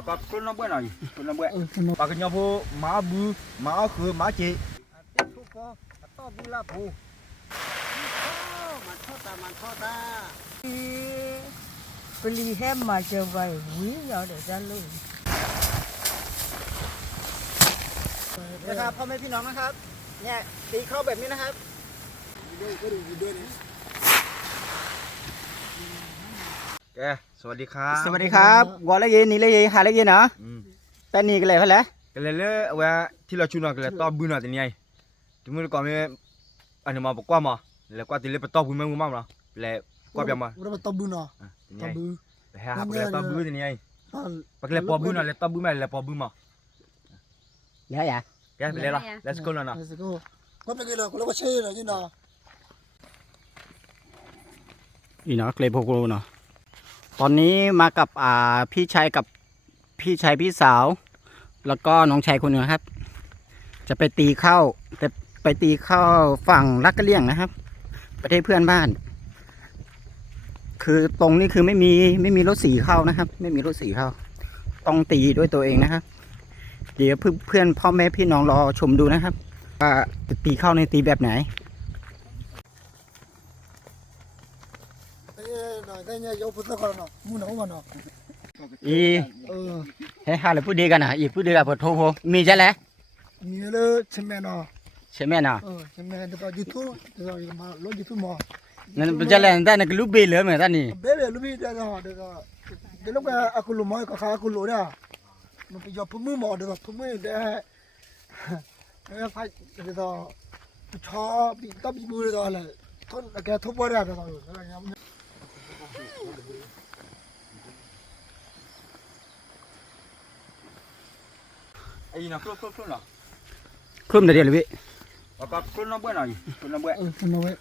Pakak kul nak buat lagi. Kul nak buat. Pakai nyapu mabu, mau ke maci. Itu kok atau bila bu. Mantota. Beli hem mà chờ vậy quý nhỏ để ra luôn นะครับพ่อแม่พี่น้องนะครับเนี่ยตีเข้าแบบนี้นะครับ แกสวัสดีครับ สวัสดีครับวอลเลย์นี่เลยหาเลยเนาะแป้นนี่กันเลยเพื่อนแหละ กันเลยว่าที่เราชูนกันเลยต้อบุญอะไรนี่ไงถึงมือก่อนมีอันนี้มาบอกว่ามาแล้วก็ตีเลยไปต้อบุญมั้งมั้งเนาะแล้วก็เปียมา เราไปตับบุญเนาะ ตั ตั บบ บุ บุ ญ ญ หาไปเลยต้อบุญนี่ไง ตอน ไปเลยปอบุญอะไรต้อบุญมาแล้วปอบุญมา แล้วอย่า แกไปเลยละ let's go แล้วนะ let's go ก็ไปกันเลยเราก็เชื่อเลยนี่เนาะ นี่เนาะเกรย์โพโกเนาะตอนนี้มากับพี่ชายกับพี่สาวแล้วก็น้องชายคนหนึ่งครับจะไปตีเข้าแต่ไปตีเข้าฝั่งลักกะเลี่ยงนะครับประเทศเพื่อนบ้านคือตรงนี้คือไม่มีรถสีเข้านะครับไม่มีรถสีเข้าต้องตีด้วยตัวเองนะครับเดี๋ยวเพื่อนพ่อแม่พี่น้องรอชมดูนะครับว่าจะตีเข้าในตีแบบไหน แต่เนี่ยยกพุทธก่อนเนาะมุ่งหน้ามาเนาะ ให้หาเลยพูดดีกันนะพูดดีกันพอโทรมีจะแล้ว มีเลยใช่ไหมเนาะ ใช่ไหมนะ ใช่ไหมเดี๋ยวยูทูบเดี๋ยวมาลงยูทูบมา นั่นจะแล้วแต่นั่นก็ลูกเบลเลยเหมือนกันนี่ เบ๊ะลูกพี่เดี๋ยวลูกไปอากุลุมาก็ขาอากุลุเนี่ยมันไปยอมพุ่มมือหมอเดี๋ยวพุ่มมือเดี๋ยวไฟเดี๋ยวชอบปีตับปีมือเดี๋ยวอะไรทนแกทุบว่าได้เดี๋ยวอะไรเงี้ย ไอ้นี่นะคลุกเนาะ คลุ้มเดี๋ยวเลยพี่ Pakak kul nak buat lagi. Kul nak buat. คนเอาไว้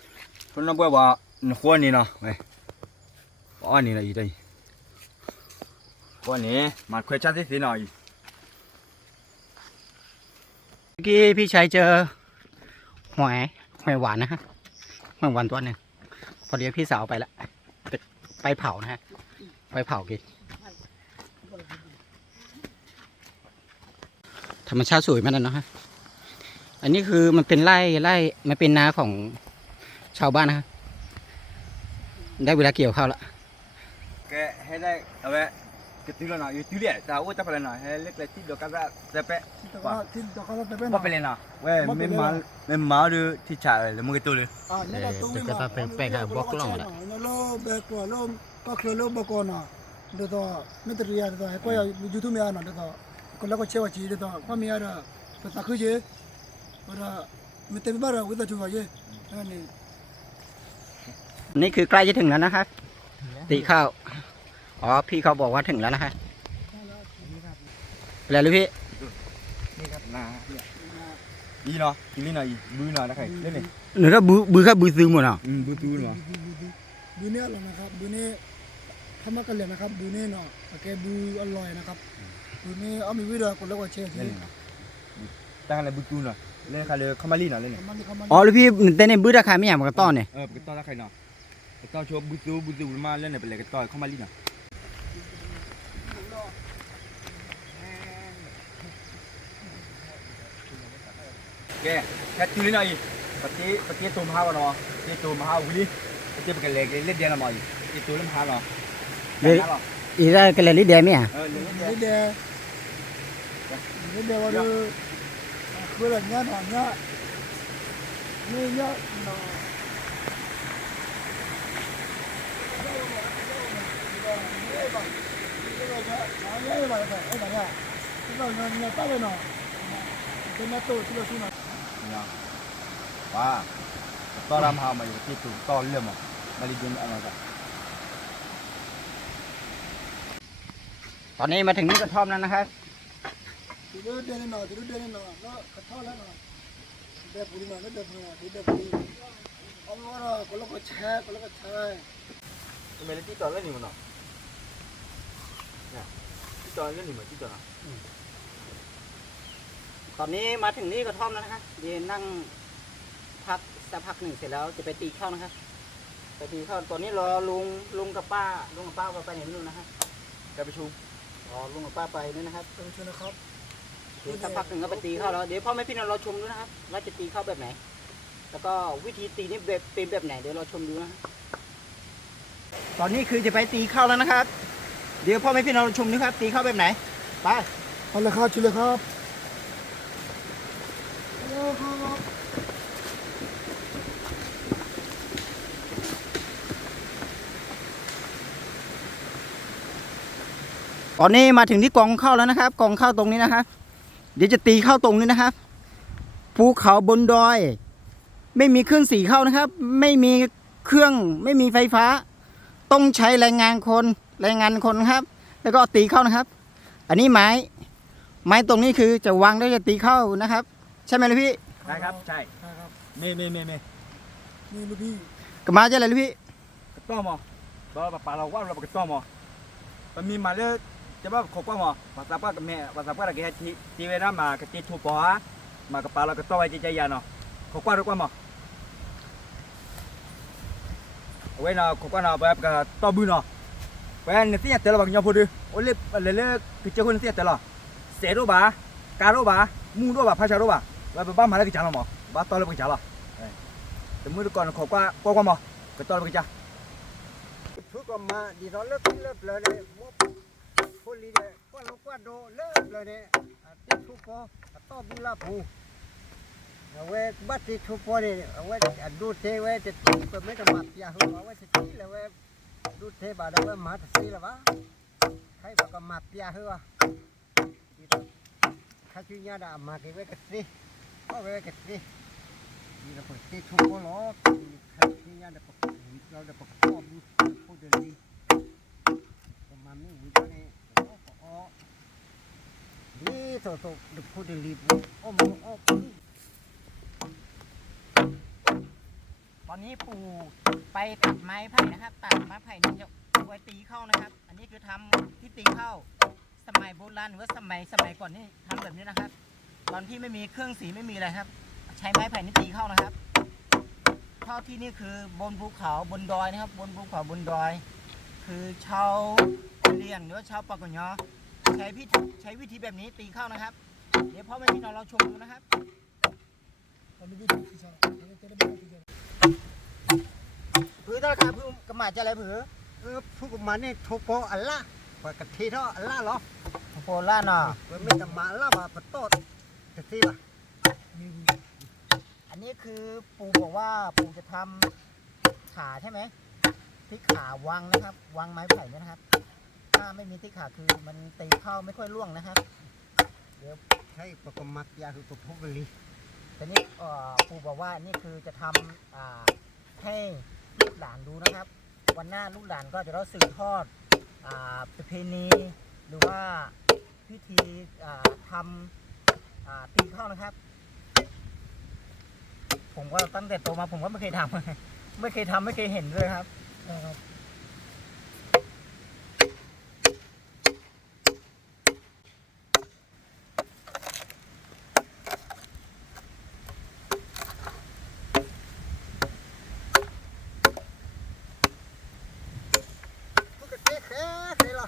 Kul nak buat buat kuah ni nah. Kuah ni lagi tadi. Kuah ni mat kuah cat sih nah. เมื่อกี้พี่ชายเจอหอยหวานนะฮะหอยหวานตัวหนึงพอดีพี่สาวไปละไปเผานะฮะไปเผากินธรรมชาติสวยมากนะฮะอันนี้คือมันเป็นไร่มันเป็นนาของชาวบ้านนะฮะได้เวลาเกี่ยวข้าวละ Ke hele awe ketiga nah itu dia tahu tak pernah nah hele keleti do kata sampai ที่ตะการตะเป็น apa pernah nah we memang tu ticak le mungkin tu le นี่ก็ตุ้งนี่มาเนี่ยเราเบกว่าเราก็เคยเราบอกก่อนนะเดี๋ยวไม่ตรียร์เดี๋ยวก็อย่ายูทูบมีอะไรนะเดี๋ยวก็แล้วก็เชื่อว่าจีเดี๋ยวก็มีอะไรภาษาคือเจ้ว่าไม่เต็มบ้านเราวิจารณ์จุดว่าเจ้นี่ นี่คือใกล้จะถึงแล้วนะครับตีข้าวอ๋อพี่เขาบอกว่าถึงแล้วนะฮะแล้วหรือพี่ นี่ครับนาอีเนาะกินนี่หน่อยบื้อหน่อยนะใครเล่นนี่ หรือถ้าบื้อครับบื้อซื้อหมดอ่ะ บื้อตู้เนาะ บูเน่อร่อยนะครับบูเน่ทำมากันเลยนะครับบูเน่เนาะโอเคบูอร่อยนะครับบูเน่เอามีวิดีโอคนแล้วก็แชร์ที เล่นเนาะตั้งอะไรบื้อตู้เนาะเล่นใครเลยคามาลีเนาะเล่นนี่ อ๋อหรือพี่แต่ในบื้อราคาไม่อย่างกับต้อนเนี่ย ไปต่อละใครเนาะไปต่อชัวบื้อตู้มาเล่นเนี่ยไปเลยก็ต่อคามาลีเนาะแกแค่จุลินหน่อยปฏิตัวมหาวะเนาะปฏิตัวมหาวิลิปฏิเป็นเล็กเล่นเดียร์ละมั้ยปฏิตัวเล่นมหาเนาะ อีได้กันเลยลิเดียมั้ย เล่น นี่เดียวนี่เดียวว่าเวลาเนี้ยหน่อยเนี้ยนี่เนี้ยเนาะว้าต่อรำหามาอยู่ที่ตัวต่อเรื่องมาลีเดนอะไรกัน ตอนนี้มาถึงนี่กระท่อมแล้วนะครับ ดูเด่นหน่อยดูเด่นหน่อยแล้วกระท้อแล้วหน่อยเด็กบุรีหน่อยเด็กบุรีเด็กบุรีเอาว่าคนละก็แชร์คนละก็แชร์ ทำไมเล่นที่ต่อเล่นนี่มันเนาะเนี่ยที่ต่อเล่นนี่มันที่ต่อเนาะ ตอนนี้มาถึงนี่กระท่อมแล้วนะครับเดี๋ยวนั่งพักสักพักหนึ่งเสร็จแล้วจะไปตีข้าวนะครับไปตีข้าวตอนนี้รอลุงกับป้าว่าไปไหนไม่รู้นะครับ แกไปชู ไป อ๋อลุงกับป้าไปด้วยนะครับ เชิญนะครับ เดี๋ยวสักพักหนึ่งก็ไปตีเข้าแล้วเดี๋ยวพ่อแม่พี่น้องเราชมดูนะครับว่าจะตีเข้าแบบไหน แล้วก็วิธีตีนี่เป็นแบบไหนเดี๋ยวเราชมดูนะตอนนี้คือจะไปตีเข้าแล้วนะครับ เดี๋ยวพ่อแม่พี่น้องเราชมดูครับตีเข้าแบบไหนไป เอาเลยครับชิลเลยครับโอ้ครับ ตอนนี้มาถึงที่กองเข้าแล้วนะครับกองเข้าตรงนี้นะครับ เดี๋ยวจะตีเข้าตรงนี้นะครับภูเขาบนดอย ไม่มีเครื่องสีเข้านะครับ ไม่มีเครื่องไม่มีไฟฟ้า ต้องใช้แรงงานคนครับ แล้วก็ตีเข้านะครับ อันนี้ไม้ตรงนี้คือจะวางแล้วจะตีเข้านะครับ ใช่ไหมลูกพี่ ได้ครับใช่ ครับ เม นี่ลูกพี่ กระมาจะอะไรลูกพี่ กระต้อมอบ้าป่าเราว่าเรากระต้อมอมันมีมาเลยจะว่าขบว่าหมอภาษาป้ากับแม่ภาษาป้าเราแค่ทีเวนะมากระตีทูปอมากระป่าเรากระต้อไว้ใจยาเนาะขบว่ารู้ว่าหมอเว้ยเนาะขบว่าเนาะแบบกระต้อบืนเนาะเว้ยเนี่ยที่แต่ละบางอย่างพูดดิโอ้เล็บเล็กคือเจ้าคนที่แต่ละเสรูบาการูบามูรูบาภาษารูบาแล้วบ้ามาแล้วกี่จานละหมอบ้าต่อแล้วกี่จานละแต่มือก่อนขบว่าป้องหมอกระต้อแล้วกี่จาน ทุกคนมาดีเราเลิกเลยเนี่ยพูดลีเนี่ยว่าเราว่าโดเลิกเลยเนี่ยติดทุกคนต่อบุญละผูเอาไว้บัตรติดทุกคนเนี่ยเอาไว้ดูเทไว้จะตีก็ไม่ต้องมาเปียหัวเอาไว้จะตีเลยไว้ดูเทบาดเอาไว้มาจะตีแล้ววะใครบอกก็มาเปียหัวข้าชื่อยาดามาเก็บไว้กันสิก็ไว้กันสิดีเราเปิดติดทุกคนหรอกข้าชื่อยาดาเราจะประกอบพูดดีประมาณนี้วิธีนี้อ๋อนี่โซ่พูดดีโอ้โห ตอนนี้ปู่ไปตัดไม้ไผ่นะครับตัดไม้ไผ่นี่จะไว้ตีเข้านะครับ อันนี้คือทำที่ตีเข้าสมัยโบราณหรือว่าสมัยก่อนนี่ทำแบบนี้นะครับ ตอนที่ไม่มีเครื่องสีไม่มีอะไรครับ ใช้ไม้ไผ่นี่ตีเข้านะครับเท่าที่นี่คือบนภูเขาบนดอยนะครับ บนภูเขาบนดอย คือชาวเลียงหรือว่าชาวปากกยอใช้วิธีแบบนี้ตีเข้านะครับ เดี๋ยวพ่อแม่พี่น้องเราชมดูนะครับ ลูกพี่ที่ชอบจะได้ไม่ต้อง ผือตะขาผือกระหม่าจะอะไรผือ พูดมาเนี่ยทุกคนอัลล่ะปกติเท่าอัลล่ะหรอ โปล่าเนาะ ไม่ต้องมาอัลล่ะมาประตูจะที่ละ อันนี้คือปู่บอกว่าปู่จะทำขาใช่ไหมที่ขาวางนะครับวางไม้ไผ่เนี่ยนะครับ ถ้าไม่มีที่ขาคือมันตีเข้าไม่ค่อยร่วงนะครับ เดี๋ยวใช้ประกอบมัดยาคือตัวพวกลี แต่นี้ปู่บอกว่านี่คือจะทำให้ลูกหลานดูนะครับ วันหน้าลูกหลานก็จะได้สืบทอดประเพณีหรือว่าพิธีทำตีเข้านะครับ ผมก็ตั้งแต่โตมาผมก็ไม่เคยทำ ไม่เคยเห็นเลยครับ พวกเจ๊แค่เจ๊ละ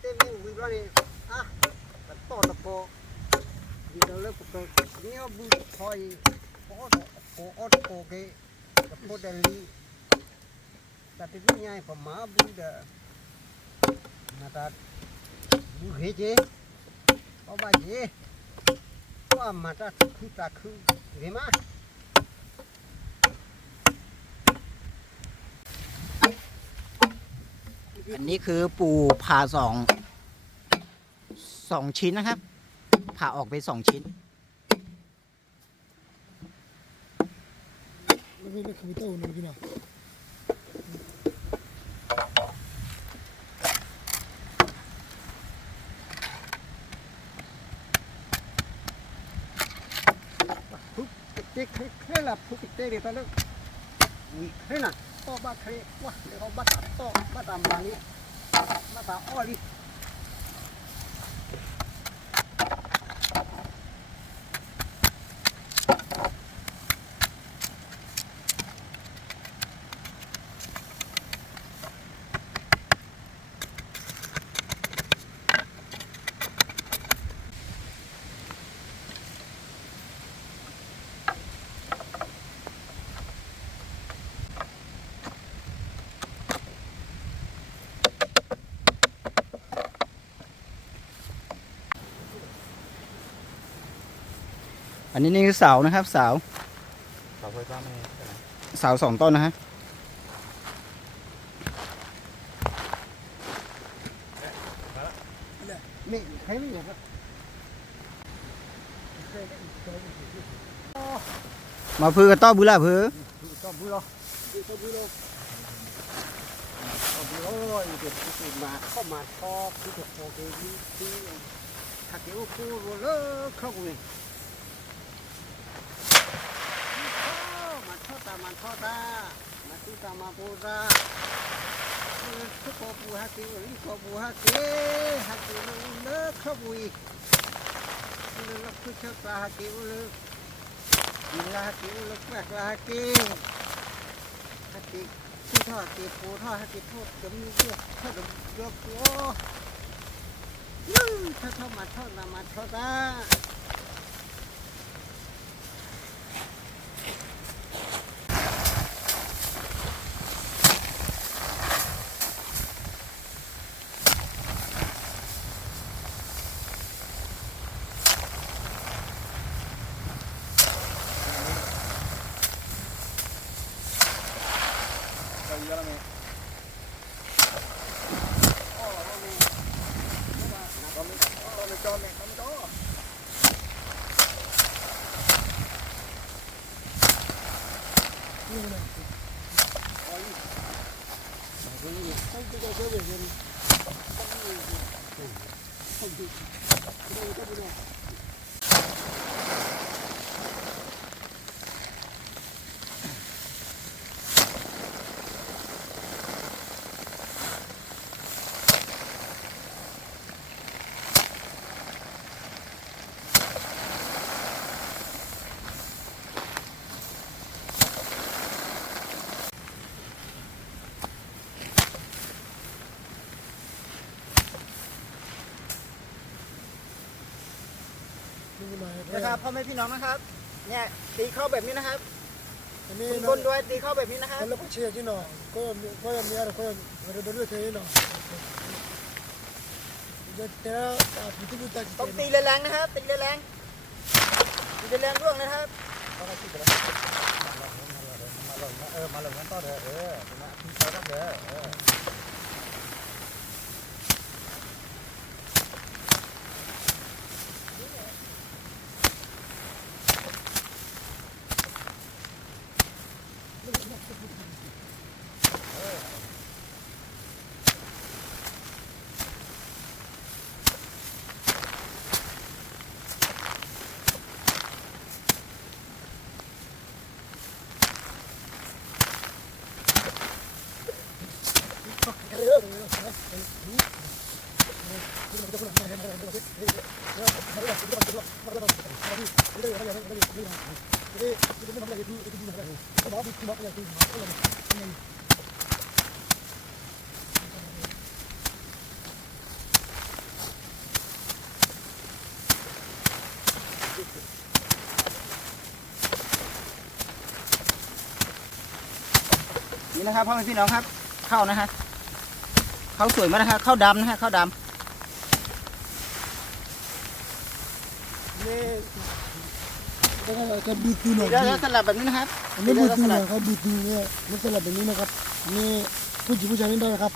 เจ๊ไม่วิ่งแล้วนี่อ่ะประตูตะโกดีเราเลิกประตูเนี่ยบุญคอยโอ้โหเกะกับพวกเดลีแต่ที่นี่ไงผมมาบุญเดมาตัดบุญเจ๊เอาไปเจ๊ว่ามาตัดคือตาคือเห็นไหม อันนี้คือปู่ผ่าสองชิ้นนะครับผ่าออกไป2 ชิ้น ลูกพี่นี่คือเต้าหนึ่งพี่นะทุกเจ๊เคยละทุกเจ๊เดี๋ยวตอนนั้นวิเคยน่ะต่อบ้าเคยว่าเดี๋ยวเขาบ้าตัดต่อบ้าตามบางนี้บ้าตาอ้อดิ อันนี้นี่คือเสานะครับเสา เสาไฟฟ้าไม่ เสา2 ต้นนะฮะ ไม่ใครไม่อยาก มาพื้นกับต้อบุล่าพื้น ก็บุโรก็บุโรก็บุโรเด็กที่มาเข้ามาชอบที่จะโปรเกนี้ที่ถ้าเกี่ยวกับผู้เลิกเข้าไปมาทอดตามาทอดตามาตีตามาปูตาทุกคนปูฮักกี้วันนี้ก็ปูฮักกี้เลิกเข้าไปเลิกคือชอบตาฮักกี้เลิกกินลาฮักกี้เลิกแปลกลาฮักกี้ฮักกี้ที่ทอดฮักกี้ปูทอดฮักกี้ทอดจมูกเยอะทอดจมูกเยอะโอ้ถ้าทอดมาทอดตามาทอดตา นะครับพ่อแม่พี่น้องนะครับเนี่ยตีเข้าแบบนี้นะครับ อันนี้ บนด้วยตีเข้าแบบนี้นะครับ แล้วก็เชียร์ที่หนอก็มีอะไรก็เราดูเทหนอจะเจอพิธีบุตร ต้องตีแรงๆนะครับตีแรงๆตีแรงๆร่วงนะครับ มาเลยงั้นต่อเด้อนะพี่ชายต้องเด้อ นี่นะครับพ่อแม่พี่น้องครับเข้านะฮะเข้าสวยมากนะครับเข้าดำนะฮะเข้าดำ ก็บูตูหนอ แล้วสลับแบบนี้นะครับ อันนี้บูตูหนอครับบูตูเนี่ยมันสลับแบบนี้นะครับอันนี้ผู้ชายนี่ได้ครับ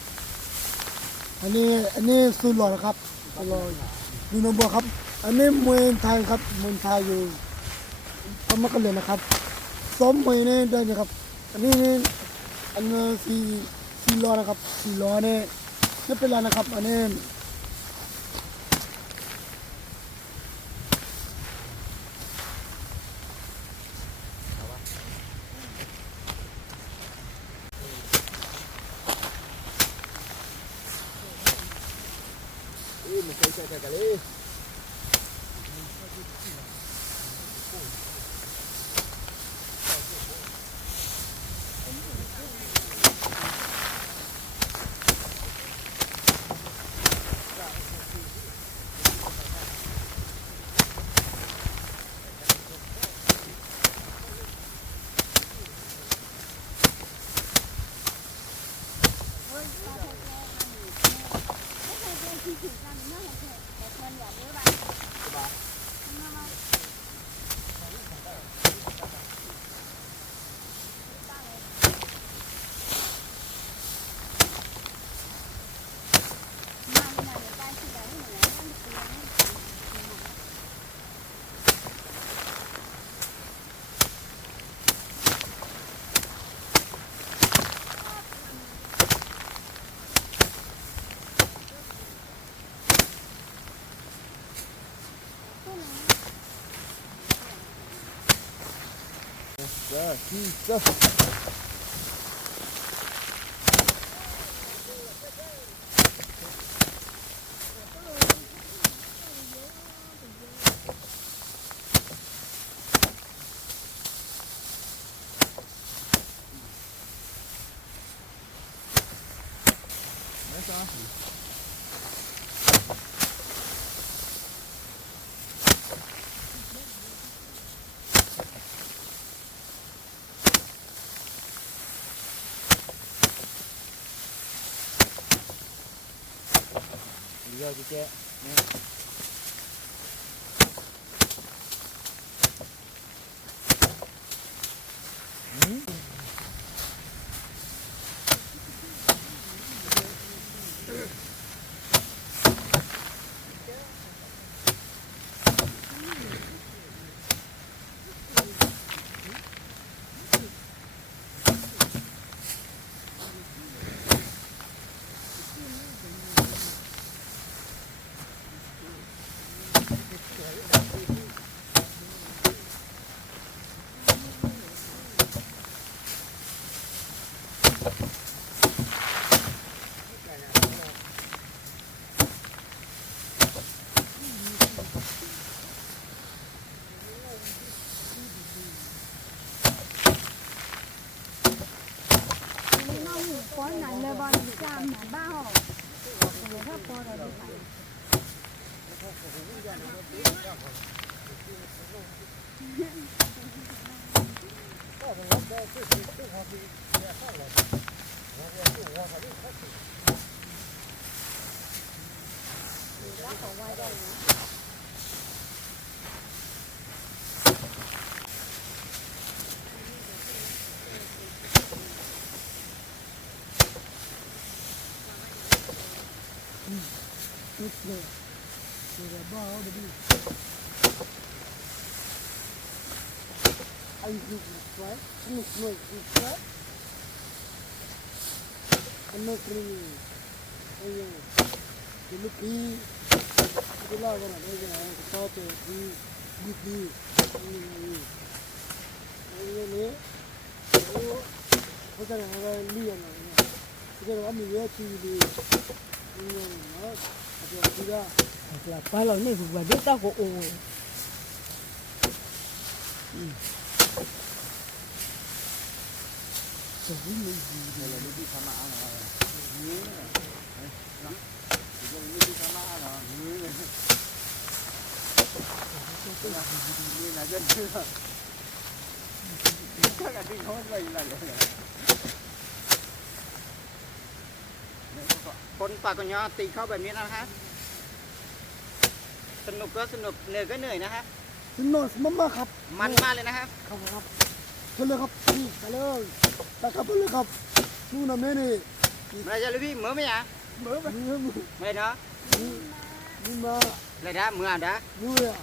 อันนี้สุดหล่อครับสุดหล่อดูนบัวครับอันนี้มวยไทยครับมวยไทยอยู่ทำมากันเลยนะครับซ้อมมวยนี่ได้นะครับอันนี้สี่ล้อนะครับสี่ล้อเนี่ยไม่เป็นไรนะครับอันนี้ giờ chị che có này là bọn làm mà ba họ người ta có rồi đi phải Good play. So the ball, the ball. I do right. No, right. I'm not really. The look he. The lava, the top of the good view. What can I have a million? I'm here to là phải là này vừa biết tao của ồคนปากกันยอตีเข้าแบบนี้นะครับสนุกก็สนุกเหนื่อยก็เหนื่อยนะครับ Sinno mamaครับ มันมากเลยนะครับ ครับเชิญเลยครับนี่ไปเลยตะกับเลยครับนู่นน่ะแม่นี่ เมื่อไรจะรู้พี่เมื่อไหร่อะ มือ เมื่อไรเนาะ นี่มา อะไรนะเมื่อเด้อ มืออ่ะ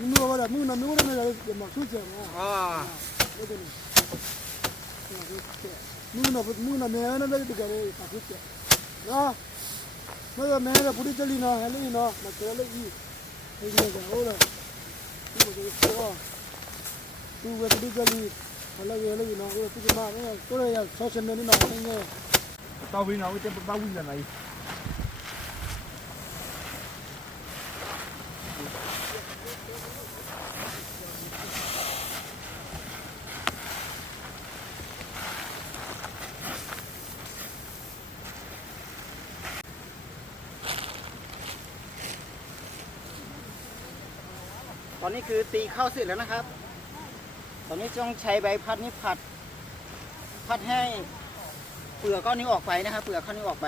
มือว่ามือน่ะมือน่ะเลยจะมาช่วยเจ้ามา อ๋อ ไม่ได้มือน่ะแม่น่ะเลยจะเลยมาช่วยเจ้านะเมื่อแม่น่ะพุทธเจ้าลีน่ะให้ลีน่ะมาเจอเลยอีให้เงินกันโอ้ละtu về tu cái gì mà lấy nó tu cái mà cái tôi đây sau chân này nó không nghe tao với nó trên bao nhiêu lần này ตอนนี้คือตีเข้าเสร็จแล้วนะครับ ตอนนี้ต้องใช้ใบพัดนี่พัดให้เปลือกก้อนนี้ออกไปนะครับ เปลือกก้อนนี้ออกไป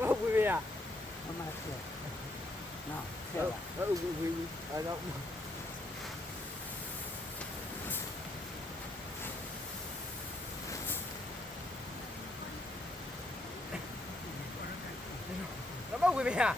nó không vui à เอามาเสียบเนาะเสียบอะ nó vui nó nó không vui à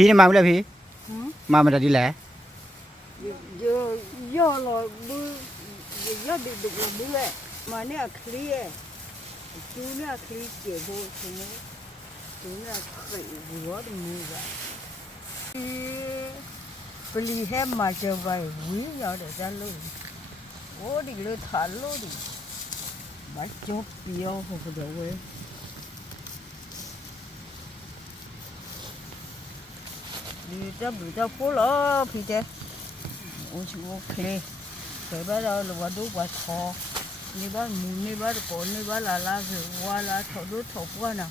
พี่นี่มาไม่เลยพี่มามันจะดีแหละ giờ là bữa giờ đi được là bữa lẹ mà nè clear chú nè clear kiểu vô chú nè phải vừa được mua vậy cái ly hem mà chờ vậy quý giờ để ra luôn ô đi lừa thả luôn đi bắt chốt bio không có đâu ấy đi ra bữa ra phố lỡ phi thế ôi chú ok cái bắt đầu là bắt đầu bắt khoนี่บ้านมูนี่บ้านโกนนี่บ้านลาเสือว่าลาถอดดูถกว่าน่ะ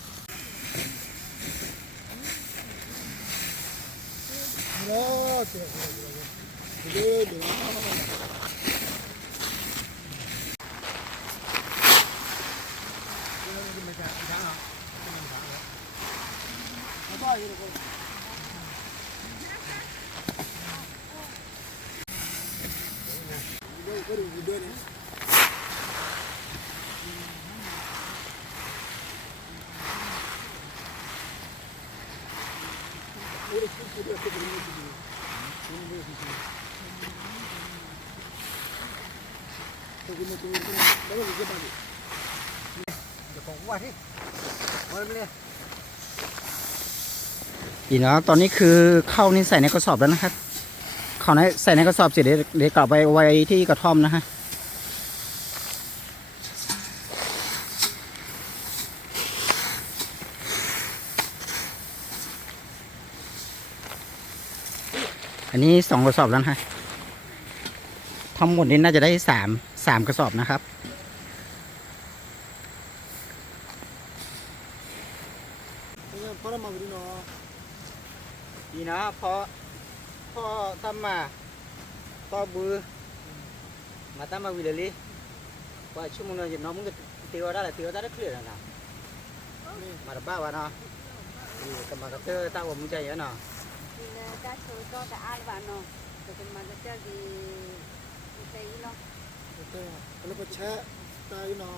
อีเนาะตอนนี้คือข้าวนี่ใส่ในกระสอบแล้วนะครับข้าวนี้ใส่ในกระสอบเสร็จเดี๋ยวกลับไปไว้ที่กระท่อมนะฮะอันนี้2กระสอบแล้วนะฮะทั้งหมดนี้น่าจะได้3กระสอบนะครับอีเนาะพอทำมาต่อบือมาทำมาวิลลี่ว่าชั่วโมงนึงจะน้องมึงก็เตียวได้เคลียร์แล้วนะมาดับบ้าวะเนาะนี่กำลังกับเตอร์ตั้งว่ามึงใจเยอะเนาะta chơi cho đã ăn vào nó rồi mà nó chơi gì cái nó แล้วก็แชะตายเนาะ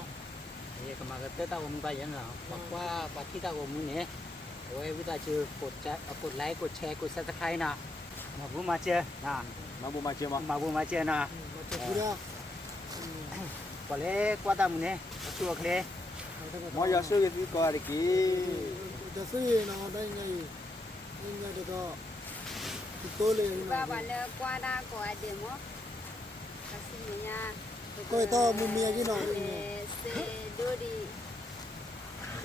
นี่กำลังกับเตอร์ตั้งว่ามึงไปเยอะเนาะบอกว่าปาที่ตั้งว่ามึงเนี่ยโอ้ยวิธีชื่อกดไลค์กดแชร์กดซับสไครต์นะมาบูมาเจอนะ mà bố mà chưa mà มาบูมาเจอนะ จะพูดว่า กว่าเล็กกว่าตามึงเนี่ยชัวร์เลย mọi giờ xưa cái coi được kì จะซื้อเนาะได้ไงเดี๋ยวก็ติดตัวเลย ba bà lơ qua đa của điểm á cái gì nha ก็ต่อมีเมียกี่หน่อย sẽ đưa đi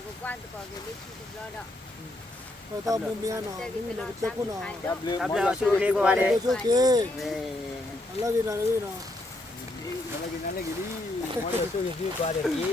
vừa qua từ có cái lịch sử lo đó ก็ต่อมีเมียหน่อยเจ้าคุณหน่อย đắp lưỡi Đắp mọi lưỡi giờ xưa đi qua đây. ช่วยเก๋แล้วกินอะไรเนาะ nó là cái đi mọi giờ xưa cái qua được kì